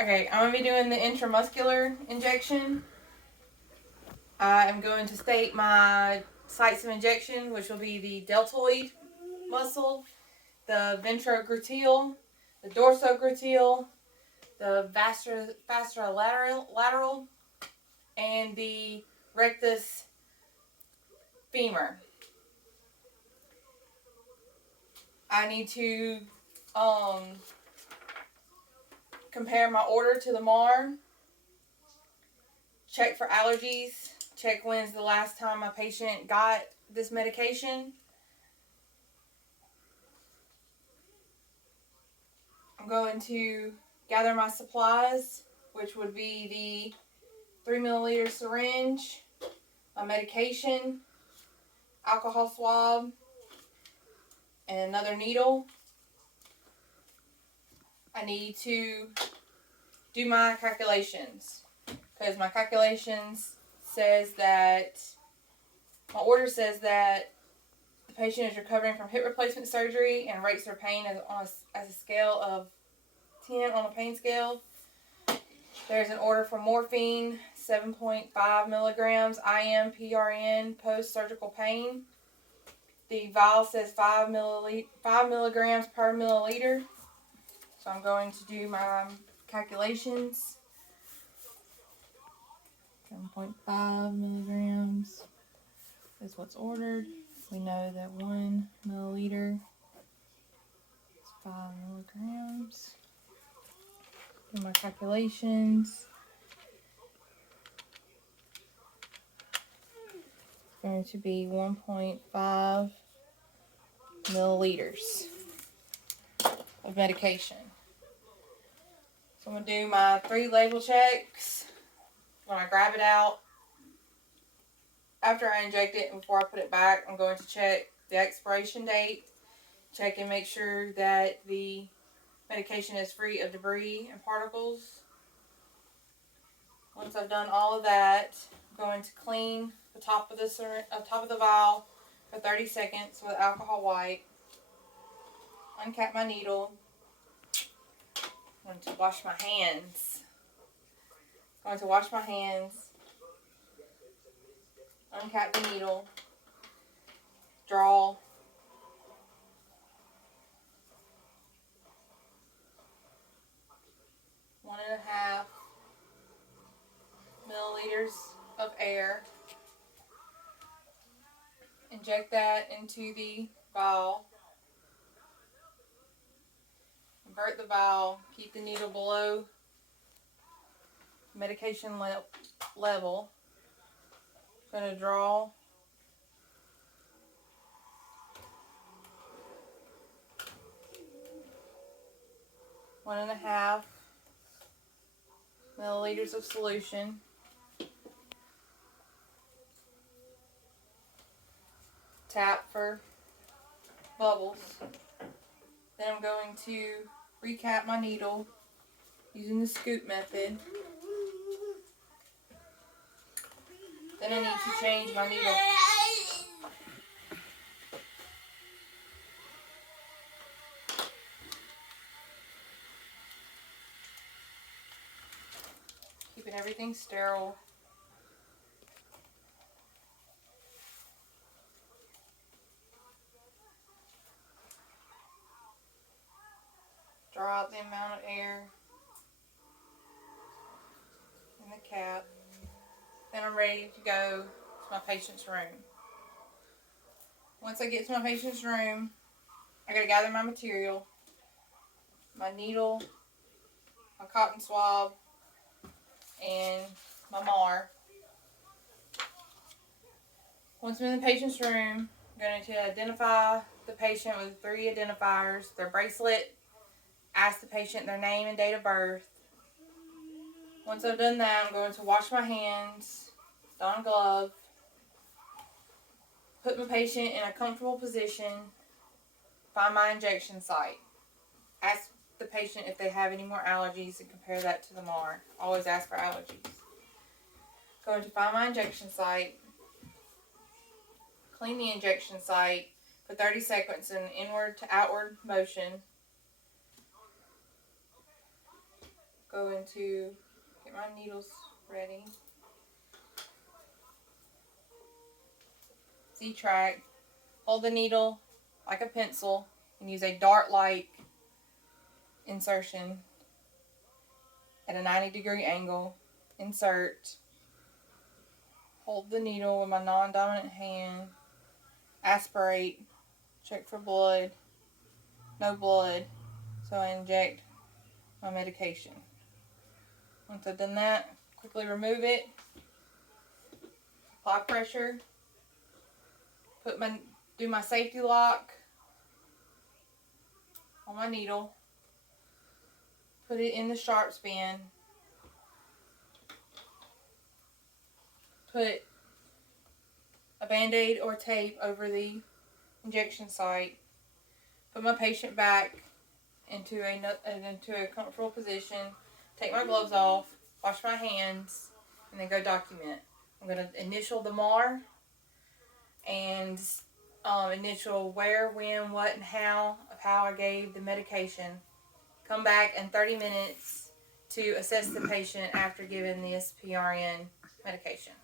Okay, I'm going to be doing the intramuscular injection. I am going to state my sites of injection, which will be the deltoid muscle, the ventrogluteal, the dorsogluteal, the lateral, and the rectus femur. I need to compare my order to the MAR, check for allergies, check when's the last time my patient got this medication. I'm going to gather my supplies, which would be the 3 milliliter syringe, my medication, alcohol swab, and another needle. I need to do my calculations because my calculations says that my order says that the patient is recovering from hip replacement surgery and rates their pain as a scale of 10 on a pain scale. There's an order for morphine, 7.5 milligrams IM PRN post-surgical pain. The vial says 5 milligrams per milliliter. So I'm going to do my calculations. 7.5 milligrams is what's ordered. We know that 1 milliliter is 5 milligrams. Do my calculations. It's going to be 1.5 milliliters of medication. So I'm going to do my 3 label checks. When I grab it out, after I inject it and before I put it back, I'm going to check the expiration date, check and make sure that the medication is free of debris and particles. Once I've done all of that, I'm going to clean the top of the vial for 30 seconds with alcohol wipe. Uncap my needle. I'm going to wash my hands. Uncap the needle. Draw. One and a half milliliters of air. Inject that into the vial. Invert the vial. Keep the needle below medication level. I'm going to draw one and a half milliliters of solution. Tap for bubbles. Then I'm going to recap my needle using the scoop method. Then I need to change my needle. Keeping everything sterile. Draw out the amount of air in the cap. Then I'm ready to go to my patient's room. Once I get to my patient's room, I gotta gather my material, my needle, my cotton swab, and my MAR. Once I'm in the patient's room, I'm going to identify the patient with 3 identifiers, their bracelet, ask the patient their name and date of birth. Once I've done that, I'm going to wash my hands, don a glove, put my patient in a comfortable position, find my injection site. Ask the patient if they have any more allergies and compare that to the MAR. Always ask for allergies. Going to find my injection site, clean the injection site for 30 seconds in an inward to outward motion. go into, get my needles ready. Z-track. Hold the needle like a pencil and use a dart-like insertion at a 90-degree angle. Insert. Hold the needle with my non-dominant hand. Aspirate. Check for blood. No blood. So I inject my medication. Once I've done that, quickly remove it. Apply pressure. Do my safety lock on my needle. Put it in the sharps bin. Put a Band-Aid or tape over the injection site. Put my patient back into a comfortable position. Take my gloves off. Wash my hands. And then go document. I'm going to initial the MAR and initial where, when, what, and how of how I gave the medication. Come back in 30 minutes to assess the patient after giving this PRN medication.